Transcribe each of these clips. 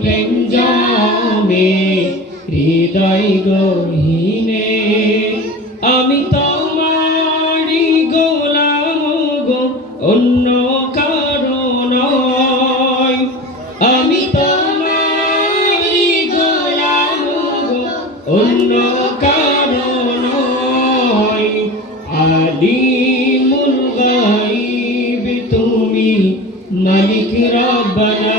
প্রেম জমে হৃদয় গহীনে। আমি তোমারি গোলাম গো, অন্য কারণ আমি তোমারি গোলাম গো, অন্য কারণ আলিমুল গাইব তুমি, মালিক রব্বানা।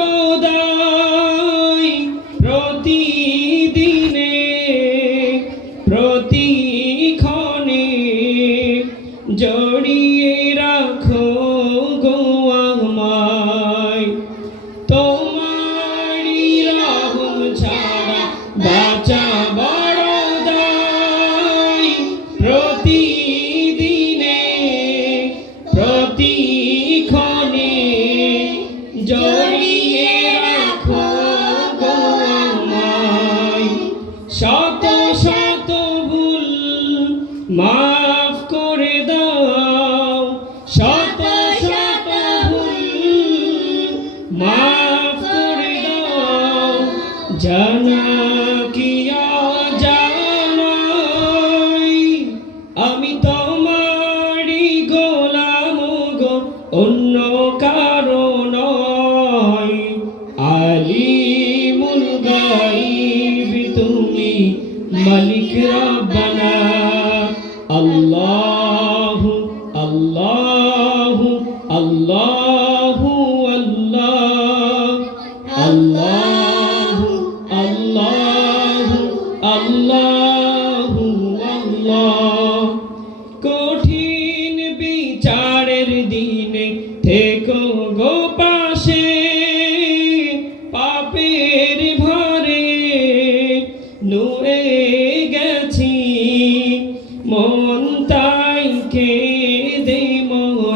শত শত ভুল মাফ মালিক রব্বানা। আল্লাহু আল্লাহু আল্লাহু আল্লাহ। আল্লাহু আল্লাহু আল্লাহু আল্লাহ। কঠিন বিচারের দিনে থেকো।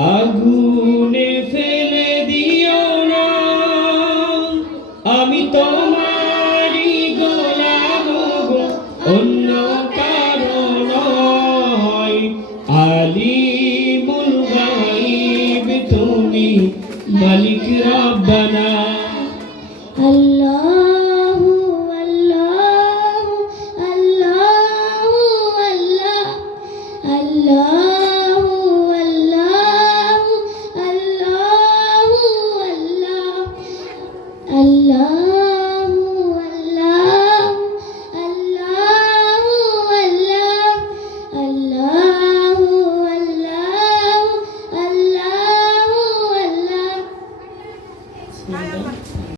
আগুনে ফেলে দিও না। আমি তোমারি গোলাম গো, অন্য কারণ আলিমুল গাইব তুমি মালিক রব্বানা। আল্লাহু আল্লাহু।